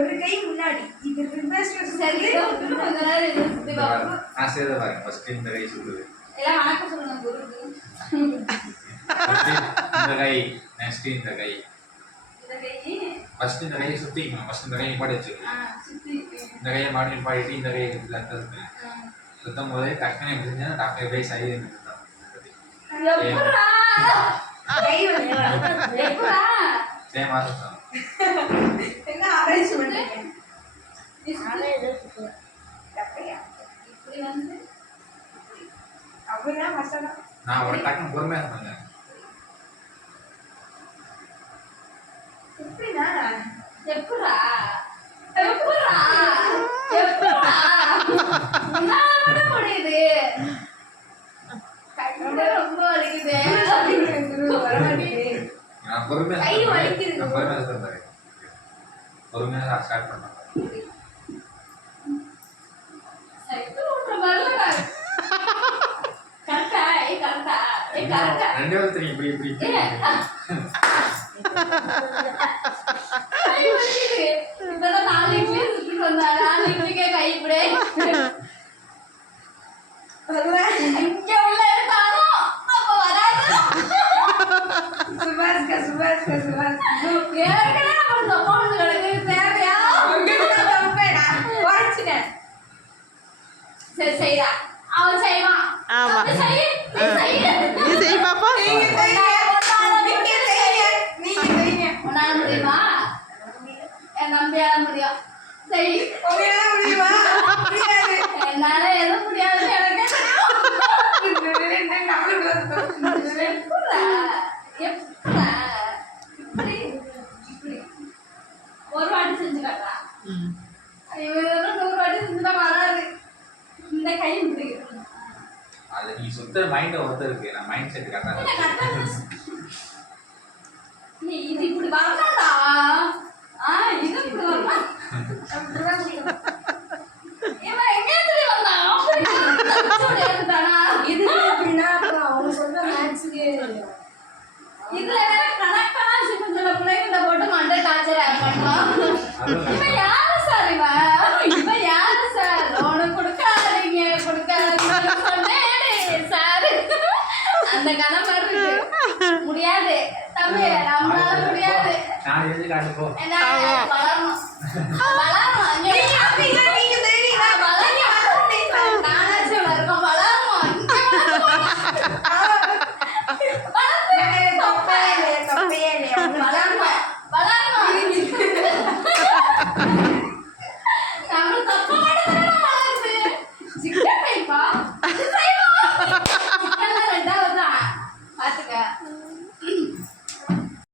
ஒரு கை முன்னாடி. இது சரி கொஞ்ச நேரம் சுத்தி பாருங்க ஃபர்ஸ்ட் இந்த கை சுடுது எல்லாம் வணக்கம் சொல்லுங்க குருக்கு இந்த கை நெக்ஸ்ட் இந்த கை. இந்த கை ஃபர்ஸ்ட் இந்த கையை சுத்திக்கணும் ஃபர்ஸ்ட் இந்த கையை பாடி வச்சுக்கணும். சுத்தி இந்த கையை மாடி பாடிட்டு இந்த கையை லெஃப்ட். சுத்தம் போதே டக்குனு எப்படி செஞ்சா சைடு எப்படா எப்படா சேம் ஆசம் அப்படின்னா மசாலா? நான் ஒரு டக்குனு பொறுமையா சொன்னேன் எப்படின்னா எப்படா? எப்படா? எப்படா? உன்னால விட முடியுது. கையில ரொம்ப வலிக்குது. நான் பொறுமையா கை. வலிக்குது. நான் பொறுமையா சொல்றேன் பொறுமையா ஸ்டார்ட் பண்ணேன். சரி செய்யறா அவன் செய்வான் ஆமா. உன்னால முடியுமா? என் நம்பியால முடியும். செய் உங்களால முடியுமா? முடியாது. என்னால எதுவும் முடியாது. எனக்கு ஒரு வாட்டி செஞ்சு காட்டுறா. நூறு வாட்டி செஞ்சுட்டா வராது. இந்த கை முடியும் அது நீ சுத்த மைண்ட் ஒருத்தர் இருக்கு நான் மைண்ட் செட் கரெக்டா நீ இது இப்படி வரலாம்டா ஆ இது இப்படி மேட்ச்சுக்கு இதுல கணக்கான சின்ன பிள்ளைங்க போட்டு மண்டை டார்ச்சர் ஆட் பண்ணுவான் அந்த கதை மாதிரி முடியாது. தம்பி நம்மளால முடியாது. நான் எழுதி காட்டு போ. வளரணும். வளரணும். நீங்க அப்படிங்க நீங்க தெரியுங்க வளரணும். நானாச்சும் வளரும் வளரணும். நம்மளுக்கு தப்பா வளருது. சிக்கன் பா